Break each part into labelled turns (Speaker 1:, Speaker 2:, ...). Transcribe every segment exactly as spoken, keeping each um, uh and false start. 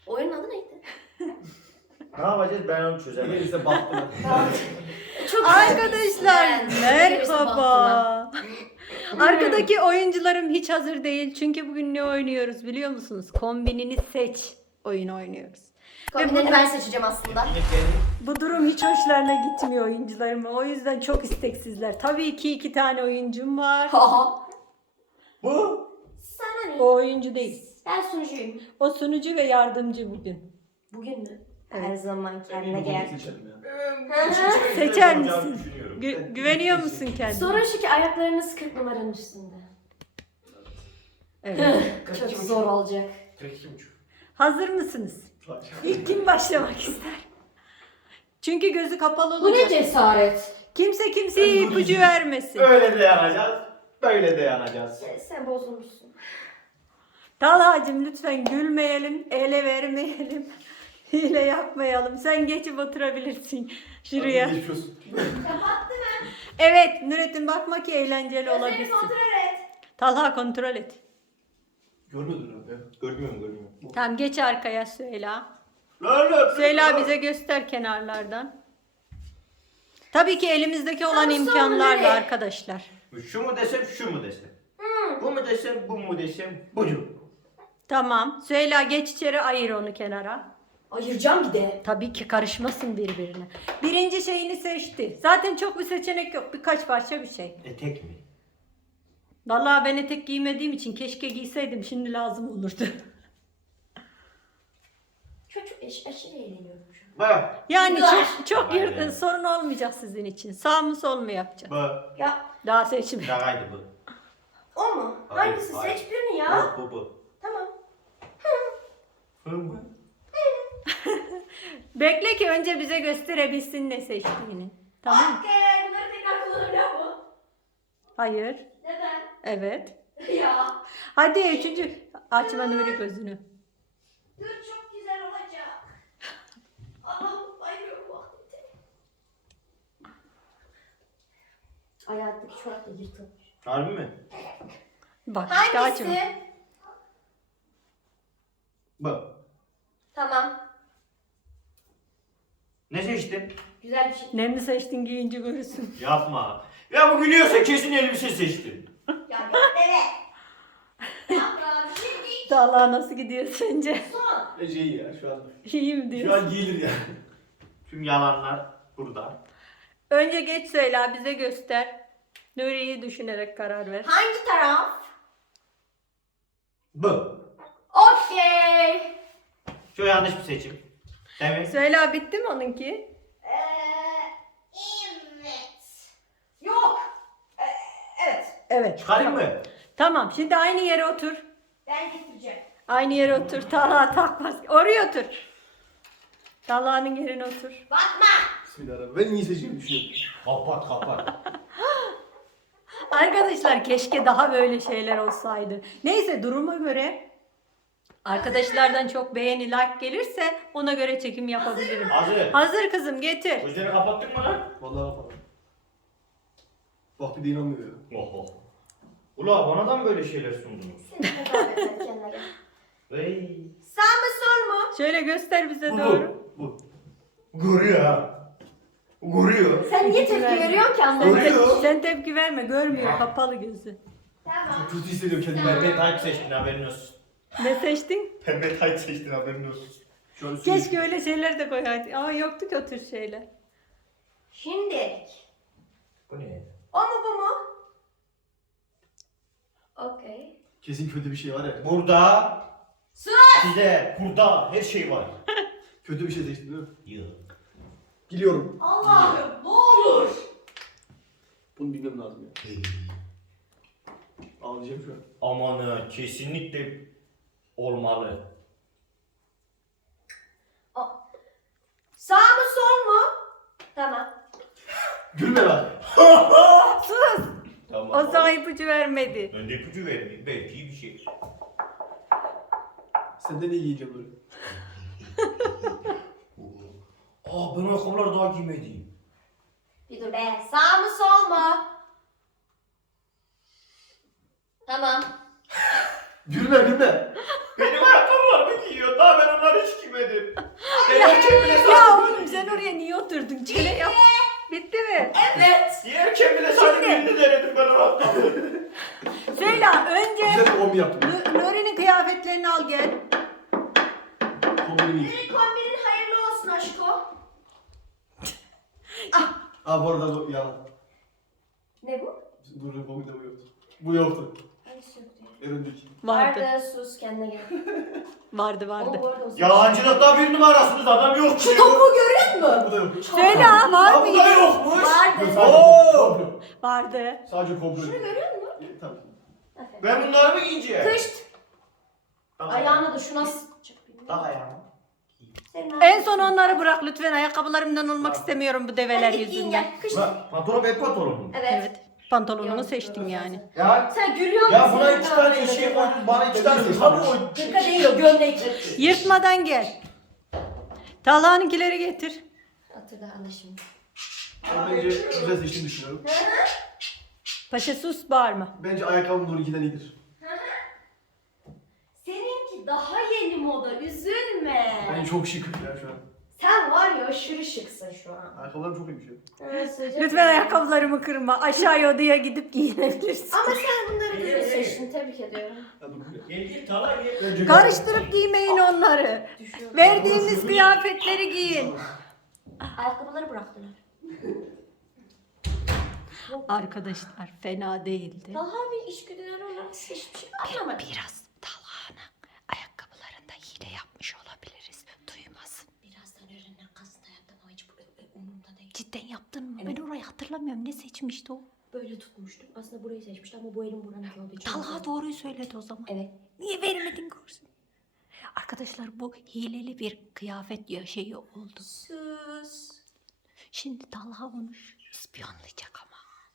Speaker 1: Oyunun adı neydi?
Speaker 2: Ne yapacağız ben onu çözemedim.
Speaker 3: Gelirse baktım.
Speaker 1: Çok
Speaker 4: Arkadaşlar
Speaker 1: güzel.
Speaker 4: merhaba. Arkadaki oyuncularım hiç hazır değil. Çünkü bugün ne oynuyoruz biliyor musunuz? Kombinini seç oyunu oynuyoruz.
Speaker 1: Kombinleri ben seçeceğim aslında.
Speaker 4: Bu durum hiç hoşlarına gitmiyor oyuncularıma. O yüzden çok isteksizler. Tabii ki iki tane oyuncum var.
Speaker 1: Haha.
Speaker 2: Bu?
Speaker 1: Sana ne?
Speaker 4: O oyuncu değil.
Speaker 1: Ben sunucuyum.
Speaker 4: O sunucu ve yardımcı bugün.
Speaker 1: Bugün mü?
Speaker 4: Evet.
Speaker 1: Her zaman kendine gel.
Speaker 3: Seçelim ya.
Speaker 4: Seçer misin? Gü- güveniyor musun kendine?
Speaker 1: Sorun şu ki ayaklarınız kırk numaranın üstünde.
Speaker 4: Evet.
Speaker 1: Çok zor olacak.
Speaker 3: kırk iki buçuk.
Speaker 4: Hazır mısınız? İlk kim başlamak ister? Çünkü gözü kapalı
Speaker 1: Bu ne
Speaker 4: olacak.
Speaker 1: cesaret?
Speaker 4: Kimse kimseye ipucu vermesin.
Speaker 2: Öyle de yanacağız. Böyle de yanacağız.
Speaker 1: Sen, sen bozulmuşsun.
Speaker 4: Talha'cığım lütfen gülmeyelim, ele vermeyelim, hile yapmayalım. Sen geçip oturabilirsin şuraya.
Speaker 3: Geçmiş olsun.
Speaker 4: Evet Nurettin bakma ki eğlenceli olabilsin.
Speaker 1: kontrol et.
Speaker 4: Talha kontrol et.
Speaker 3: Görmedin abi ya.
Speaker 2: Görmüyorum görmüyorum.
Speaker 4: Tamam geç arkaya Süheyla.
Speaker 2: Lan lan.
Speaker 4: Süheyla bize göster kenarlardan. Tabii ki elimizdeki olan
Speaker 1: Tamam, sonra
Speaker 4: imkanlarla
Speaker 1: nereye?
Speaker 4: arkadaşlar.
Speaker 2: Şu mu desem şu mu desem. Bu mu desem bu mu desem bucu.
Speaker 4: Tamam. Süheyla geç içeri ayır onu kenara.
Speaker 1: Ayıracağım bir de.
Speaker 4: Tabii ki karışmasın birbirine. Birinci şeyini seçti. Zaten çok bir seçenek yok. Birkaç parça bir şey.
Speaker 2: Etek mi?
Speaker 4: Vallahi ben etek giymediğim için keşke giyseydim. Şimdi lazım olurdu.
Speaker 1: Çocuk eş, aşırı eğleniyorum şu an.
Speaker 2: Bak.
Speaker 4: Yani
Speaker 1: Güzel.
Speaker 4: çok, çok
Speaker 2: Aynen.
Speaker 4: yır- sorun olmayacak sizin için. Sağ mı sol mu yapacağız?
Speaker 2: Bu.
Speaker 1: Ya
Speaker 4: Daha seçim.
Speaker 2: Şakaydı bu.
Speaker 1: o mu?
Speaker 2: Hayır,
Speaker 1: Hangisi?
Speaker 2: hayır.
Speaker 1: Seç birini ya.
Speaker 2: Bu bu bu.
Speaker 1: Tamam.
Speaker 2: Hı mı?
Speaker 4: Bekle ki önce bize gösterebilsin ne seçtiğini. Tamam mı?
Speaker 1: Okey. Bunları tekrar kullanabiliyor mu?
Speaker 4: Hayır.
Speaker 1: Neden?
Speaker 4: Evet.
Speaker 1: Ya.
Speaker 4: Hadi üçüncü. Açma Nuri gözünü.
Speaker 1: Dur çok güzel olacak. Allah'ım bayılıyorum bu aktivite. Ayaktaki çorap da yırtılmış.
Speaker 2: Harbi mi?
Speaker 4: Bak işte açma.
Speaker 1: Hangisi?
Speaker 2: Bu.
Speaker 1: Tamam.
Speaker 2: Ne seçtin?
Speaker 1: Güzel bir şey.
Speaker 4: Ne mi seçtin giyince görürsün.
Speaker 2: Yapma. Ya bu gülüyorsa kesin elbise seçtin.
Speaker 1: Ya bekle. Yapma şimdi
Speaker 4: Talha nasıl gidiyor sence?
Speaker 1: son.
Speaker 3: Ece iyi ya şu an.
Speaker 4: İyi mi
Speaker 3: Şu
Speaker 4: diyorsun?
Speaker 3: an giyilir ya.
Speaker 2: Tüm yalanlar burada.
Speaker 4: Önce geç söyle bize göster. Nuri'yi düşünerek karar ver.
Speaker 1: Hangi taraf?
Speaker 2: Bu.
Speaker 1: Okey.
Speaker 2: Şu yanlış bir seçim. Değil mi?
Speaker 4: Söyle bitti mi onunki?
Speaker 1: Eee, evet. Yok. Ee, evet.
Speaker 4: Evet.
Speaker 2: Çıkarayım mı?
Speaker 4: Tamam şimdi aynı yere otur.
Speaker 1: Ben getireceğim.
Speaker 4: Aynı yere otur. Talha takmaz. Oraya otur. Talha'nın yerine otur.
Speaker 1: Bakma.
Speaker 3: Bismillahirrahmanirrahim. Ben iyi seçeyim düşünüyorum.
Speaker 2: Kapat kapat.
Speaker 4: Arkadaşlar keşke daha böyle şeyler olsaydı. Neyse duruma göre arkadaşlardan çok beğeni like gelirse ona göre çekim yapabilirim.
Speaker 2: Hazır.
Speaker 4: Hazır kızım getir.
Speaker 2: Gözlerini kapattın mı lan?
Speaker 3: Vallahi kapadım. Bak bir de inanmıyor ya.
Speaker 2: Oho. Ula bana da mı böyle şeyler sundunuz?
Speaker 1: Seni kadar etsen kenara.
Speaker 2: Ey.
Speaker 1: Sağ mı sol mu?
Speaker 4: Şöyle göster bize
Speaker 2: Bu
Speaker 4: doğru.
Speaker 2: bu. Bu. Görüyor ha. Görüyor.
Speaker 1: Sen niye tepki
Speaker 4: Verme.
Speaker 1: veriyorsun ki
Speaker 4: Sen,
Speaker 1: anlamadım.
Speaker 2: Görüyor.
Speaker 4: te- sen tepki verme görmüyor kapalı gözü.
Speaker 1: Tamam.
Speaker 3: Çok kötü hissediyorum kendimi.
Speaker 2: Pembe tayt seçtin haberin olsun.
Speaker 4: Ne seçtin?
Speaker 2: Pembe tayt seçtin haberin olsun.
Speaker 3: Şu an
Speaker 4: Keşke öyle şeyler de koyaydı. Ama yoktu ki o tür şeyler.
Speaker 1: Şimdilik.
Speaker 2: Bu ne?
Speaker 1: O mu bu mu? Okey.
Speaker 3: Kesin kötü bir şey var ya.
Speaker 2: Burada
Speaker 1: Sus!
Speaker 2: size burada her şey var.
Speaker 3: Kötü bir şey seçtin değil mi?
Speaker 2: Yok.
Speaker 3: Biliyorum.
Speaker 1: Allah'ım ne olur.
Speaker 3: Bunu bilmem lazım ya. Ağlayacağım şu an.
Speaker 2: Amanı kesinlikle olmalı.
Speaker 1: Sağ mı sol mu? Tamam.
Speaker 3: Gülme lan.
Speaker 4: Sus!
Speaker 2: Tamam.
Speaker 4: O sana ipucu vermedi.
Speaker 2: Ben de ipucu vermeyeyim. Belki bir şey.
Speaker 3: Senden iyi giyeceğim böyle.
Speaker 2: Aa ben ayakkabıları daha giymedim.
Speaker 1: Bir dur be. Sağ mı sol mu? Tamam.
Speaker 3: Gülme gülme.
Speaker 2: Benim ayakkabılarımı giyiyor. Daha ben onları hiç edeceğim bile sadece
Speaker 4: Şimdi-
Speaker 2: birini denedim ben rahatladım.
Speaker 4: Zeyla önce
Speaker 3: Güzel bir kombi yaptım.
Speaker 4: Nü- Nuri'nin kıyafetlerini al gel.
Speaker 3: Kombini giy.
Speaker 1: Senin kombinin hayırlı olsun aşko.
Speaker 3: Aa bu arada bu yalan.
Speaker 1: Ne bu?
Speaker 3: Nuri'nin kombinde bu yoktu. Bu yoktu.
Speaker 1: Hangisi yoktu ya?
Speaker 3: En öndeki.
Speaker 4: Vardı.
Speaker 1: Vardı, sus kendine gel.
Speaker 4: Vardı
Speaker 1: O
Speaker 4: vardı.
Speaker 1: bu arada o
Speaker 2: Yalancılıkta bir numarasınız adam yok
Speaker 1: Şu
Speaker 2: diyor.
Speaker 1: topuğu görüyor musun?
Speaker 3: Bu da yok.
Speaker 4: Zeyla var
Speaker 2: Aa,
Speaker 4: mı?
Speaker 2: bu da yokmuş.
Speaker 1: Vardı.
Speaker 3: Sadece
Speaker 2: Oo!
Speaker 3: komplo.
Speaker 4: Vardı.
Speaker 3: Sadece komplo.
Speaker 1: Şunu görüyor musun?
Speaker 3: E, Tabii.
Speaker 1: Aferin.
Speaker 2: Ben bunları mı giyeceğim?
Speaker 1: Kışt. Ayağına da şuna sıkacak.
Speaker 2: Daha ayağım.
Speaker 1: Senin
Speaker 4: En son onları bırak lütfen. Ayakkabılarımdan olmak istemiyorum bu develer
Speaker 1: Hadi git giyin
Speaker 4: yüzünden.
Speaker 1: gel. Kışt.
Speaker 2: Bak pantolon benim pantolonum.
Speaker 1: Evet.
Speaker 4: Evet. Pantolonunu seçtin yani.
Speaker 2: Ya
Speaker 1: Sen gülüyor musun?
Speaker 2: ya buna
Speaker 1: Senin
Speaker 2: iki tane
Speaker 1: ağzına
Speaker 2: şey
Speaker 1: göre.
Speaker 2: koydun bana iki tane
Speaker 3: Hırka
Speaker 2: hırka mı koydun?
Speaker 1: Hırka değil o gömlek.
Speaker 4: Yırtmadan gel. Talha'nınkileri getir.
Speaker 1: Hatırla anla şimdi.
Speaker 3: Ben bence güzel seçtiğini düşünüyorum.
Speaker 4: Paşa sus bağırma.
Speaker 3: Bence ayakkabım Nuri'ninkinden iyidir.
Speaker 1: Seninki daha yeni moda üzülme.
Speaker 3: Ben çok şıkım ya şu an.
Speaker 1: Sen var ya aşırı şıksın şu an.
Speaker 3: Ayakkabılarım çok iyiymiş ya.
Speaker 4: Lütfen ayakkabılarımı kırma. Aşağıya odaya gidip giyinebilirsin.
Speaker 1: Ama sen bunları düzgün seçtin. Tebrik ediyorum.
Speaker 3: Ya dur buraya.
Speaker 2: Gel gel tala gel.
Speaker 3: Bence
Speaker 4: Karıştırıp giymeyin onları.
Speaker 1: Düşüyor.
Speaker 4: Verdiğimiz kıyafetleri giyin.
Speaker 1: Ayakkabıları bıraktılar.
Speaker 4: Arkadaşlar fena değildi.
Speaker 1: Daha bir içgüdüleri olarak hiçbir şey anlamadım.
Speaker 4: Biraz Talha'nın ayakkabılarında hile yapmış olabiliriz. Duymasın.
Speaker 1: Birazdan öğrenen kazıda yaptım ama hiç bu umurumda değil.
Speaker 4: Cidden yaptın mı?
Speaker 1: Evet.
Speaker 4: Ben orayı hatırlamıyorum. Ne seçmişti o?
Speaker 1: Böyle tutmuştum. Aslında burayı seçmiştim ama bu elim buranınki olduğu için.
Speaker 4: Talha doğruyu söyledi o zaman.
Speaker 1: Evet.
Speaker 4: Niye vermedin kursun? Arkadaşlar bu hileli bir kıyafet ya şeyi oldu.
Speaker 1: Sus.
Speaker 4: Şimdi Talha onu ispiyonlayacak ama.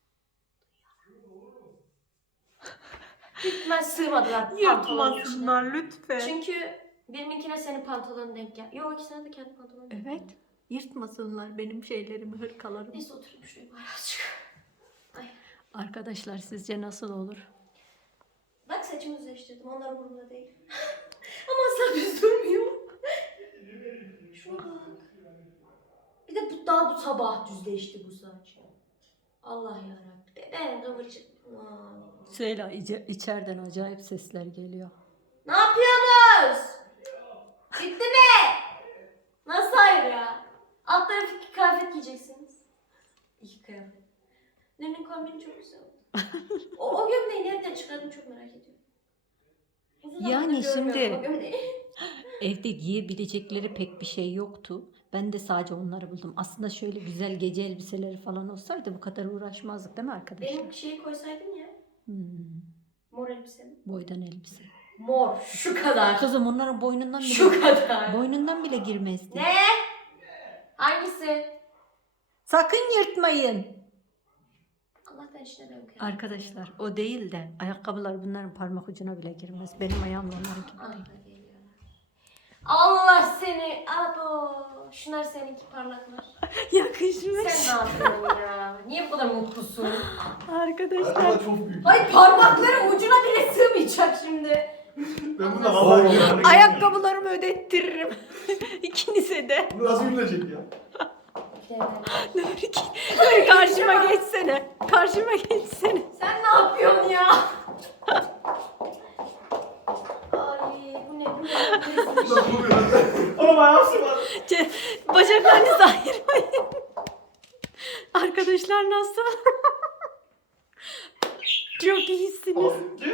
Speaker 1: Ben sığmadılar pantolonun içine.
Speaker 4: Yırtmasınlar lütfen.
Speaker 1: Çünkü benimkine senin pantolonun denk gel. Yok ikisine de kendi pantolonun denk
Speaker 4: Evet.
Speaker 1: geldi.
Speaker 4: Yırtmasınlar benim şeylerimi, hırkalarımı.
Speaker 1: Neyse oturayım şuraya birazcık. Ay.
Speaker 4: Arkadaşlar sizce nasıl olur?
Speaker 1: Bak saçımı düzleştirdim. Onlar umurumda değil. Ama asla düz durmuyor. Şuna bak. Bir de bu, daha bu sabah düzleşti bu saç. Allah yarabbim. Ben kıvırcık. Aa.
Speaker 4: Söyle iç- içeriden acayip sesler geliyor.
Speaker 1: Ne yapıyorsunuz? Bitti mi? Nasıl hayır ya? Alt tarafı iki kıyafet giyeceksiniz. İki kıyafet. Nur'un kombini çok güzel oldu. o, o gömleği nereden çıkardın çok merak ediyorum. Uzun
Speaker 4: Yani
Speaker 1: zamandır görmüyorum
Speaker 4: şimdi-
Speaker 1: o gömleği.
Speaker 4: Evde giyebilecekleri pek bir şey yoktu. Ben de sadece onları buldum. Aslında şöyle güzel gece elbiseleri falan olsaydı bu kadar uğraşmazdık değil mi arkadaşlar?
Speaker 1: Benim şeyi koysaydın ya.
Speaker 4: Hmm,
Speaker 1: Mor elbisemi.
Speaker 4: boydan elbise.
Speaker 1: Mor. Şu kadar.
Speaker 4: Kızım onların boynundan bile,
Speaker 1: Şu kadar.
Speaker 4: boynundan bile girmezdi.
Speaker 1: Ne? Hangisi?
Speaker 4: Sakın yırtmayın.
Speaker 1: Allah'tan işine de yok ya.
Speaker 4: Arkadaşlar o değil de ayakkabılar bunların parmak ucuna bile girmez. Benim ayağımla onların gibi
Speaker 1: Ah,
Speaker 4: değil.
Speaker 1: da geliyor. Allah seni. Abo. Şunlar seninki parlaklar.
Speaker 4: Yakışmış.
Speaker 1: Sen ne yapıyorsun ya? Niye bu kadar mutlusun?
Speaker 4: Arkadaşlar.
Speaker 3: Ayakkabılar çok büyük.
Speaker 1: Ay parmakları ucuna bile sığmayacak şimdi.
Speaker 3: Ben bunu da vallahi
Speaker 2: Oo.
Speaker 3: giyiyorum.
Speaker 4: Ayakkabılarımı ödettiririm. İkinize de.
Speaker 3: Bu nasıl yürüyecek ya?
Speaker 4: Nuri, Nuri karşıma geçsene. Karşıma geçsene.
Speaker 1: Sen ne yapıyorsun ya? Ay bu ne bu ne?
Speaker 3: Bu da vuruyor.
Speaker 2: Oğlum ayağım sıvadı.
Speaker 4: Ce- Bacaklarınızı ayırmayın. Arkadaşlar nasıl? Çok iyisiniz.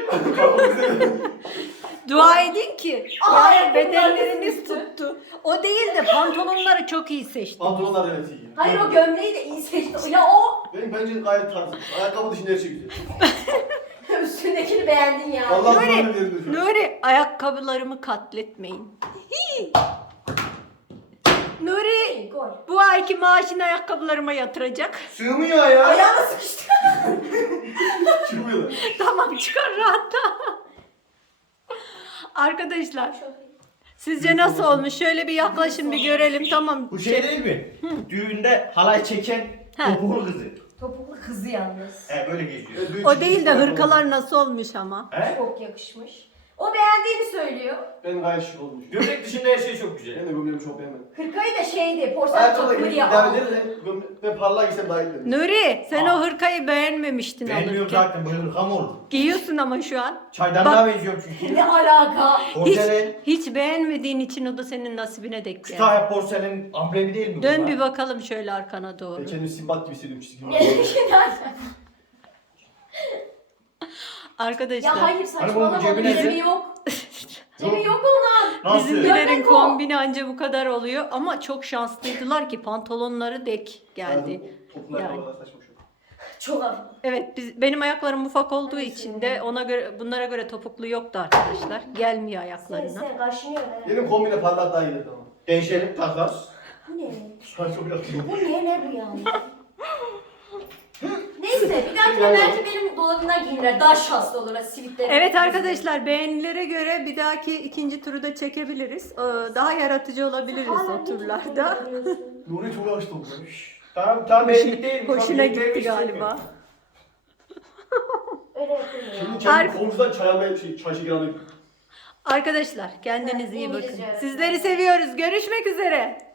Speaker 4: Dua edin ki
Speaker 1: Ay,
Speaker 4: yani bedenleriniz
Speaker 1: tuttu.
Speaker 4: tuttu. O değil de pantolonları çok iyi seçti.
Speaker 3: Pantolonlar evet iyi.
Speaker 1: Hayır o gömleği de iyi seçti. Ya o
Speaker 3: Benim bence gayet tarzım. Ayakkabı dışında her şey güzel.
Speaker 1: üstündekini beğendin ya.
Speaker 3: Vallahi
Speaker 4: Nuri,
Speaker 3: buranın yerinde şu an.
Speaker 4: Nuri ayakkabılarımı katletmeyin. Hii. Nuri
Speaker 1: Gol.
Speaker 4: bu ayki maaşını ayakkabılarıma yatıracak.
Speaker 2: Sığmıyor ya.
Speaker 1: Ayağına sıkıştı.
Speaker 3: Çıkmıyorlar.
Speaker 4: Tamam çıkar rahatla. Arkadaşlar sizce nasıl olmuş? Şöyle bir yaklaşın bir görelim tamam.
Speaker 2: Bu şey değil mi? Düğünde halay çeken
Speaker 4: Ha.
Speaker 2: topuklu kızı.
Speaker 1: Topuklu kızı yalnız.
Speaker 2: He böyle geziyor.
Speaker 3: Evet, büyük
Speaker 4: O
Speaker 3: çizgi
Speaker 4: değil de
Speaker 3: ayakkabı.
Speaker 4: hırkalar nasıl olmuş ama.
Speaker 2: He?
Speaker 1: Çok yakışmış. O beğendiğini söylüyor.
Speaker 3: Ben gayet şık olmuş.
Speaker 2: Gömlek dışında her şey çok güzel.
Speaker 3: Ben de gömleğimi çok beğenmedim.
Speaker 1: Hırkayı da şeydi, porselen
Speaker 3: Ayakkabı da
Speaker 1: takımı diye
Speaker 3: idare
Speaker 1: aldı.
Speaker 3: ederiz de gömle- ben parlak giysem daha iyi dedim.
Speaker 4: Nuri sen
Speaker 2: Aa.
Speaker 4: o hırkayı beğenmemiştin
Speaker 2: Beğenmiyorum
Speaker 4: alırken.
Speaker 2: zaten böyle hırkam oldu.
Speaker 4: Giyiyorsun ama şu an.
Speaker 2: Çaydanlığa benziyorum çünkü.
Speaker 1: Ne alaka?
Speaker 4: Hiç,
Speaker 2: Porselen.
Speaker 4: hiç beğenmediğin için o da senin nasibine denk geldi.
Speaker 2: Kütahya porselenin amblemi değil mi bu?
Speaker 4: Dön
Speaker 2: lan?
Speaker 4: bir bakalım şöyle arkana doğru.
Speaker 3: Ben kendimi Simbat gibi hissediyorum çizgimi.
Speaker 1: Ne alaka?
Speaker 4: Arkadaşlar
Speaker 1: Ya hayır
Speaker 2: Hani
Speaker 1: saçmalama,
Speaker 2: bunun
Speaker 1: onun
Speaker 2: cebi nedir?
Speaker 1: cebi yok. Cebi yok onun.
Speaker 2: Nasıl?
Speaker 4: bizimkilerin
Speaker 1: Gömlek o.
Speaker 4: kombini anca bu kadar oluyor ama çok şanslıydılar ki pantolonları dek geldi.
Speaker 3: Toplar
Speaker 4: Yani.
Speaker 3: o kadar saçma şu.
Speaker 1: Çok hafif.
Speaker 4: Evet biz, benim ayaklarım ufak olduğu
Speaker 1: Evet,
Speaker 4: için
Speaker 1: senin.
Speaker 4: de ona göre bunlara göre topuklu yoktu arkadaşlar. Gelmiyor
Speaker 1: Sen
Speaker 4: ayaklarına.
Speaker 1: sen kaşınıyor he.
Speaker 3: Benim kombine parlak daha iyi dedi ama.
Speaker 2: Değişelim takas.
Speaker 1: Bu ne?
Speaker 3: Şu an çok yakıyor.
Speaker 1: Bu ne ne bu yani? Neyse bir dahakine belki benim dolabımdan giyinirler. Daha şanslı olur. Sivitler.
Speaker 4: Evet arkadaşlar beğenilere göre bir dahaki ikinci turu da çekebiliriz. Ee, Daha yaratıcı olabiliriz o turlarda.
Speaker 3: Nuri çok yavaş toplamış.
Speaker 2: Tamam tamam benlik değil.
Speaker 4: Hoşuna gitti galiba.
Speaker 1: Öyle yapıyorum.
Speaker 3: Şimdi
Speaker 4: Ar-
Speaker 3: kendi kolumuzdan çay almaya, şey, çay şekeri alayım.
Speaker 4: Arkadaşlar kendinize iyi bakın.
Speaker 1: İngilizce.
Speaker 4: Sizleri seviyoruz. Görüşmek üzere.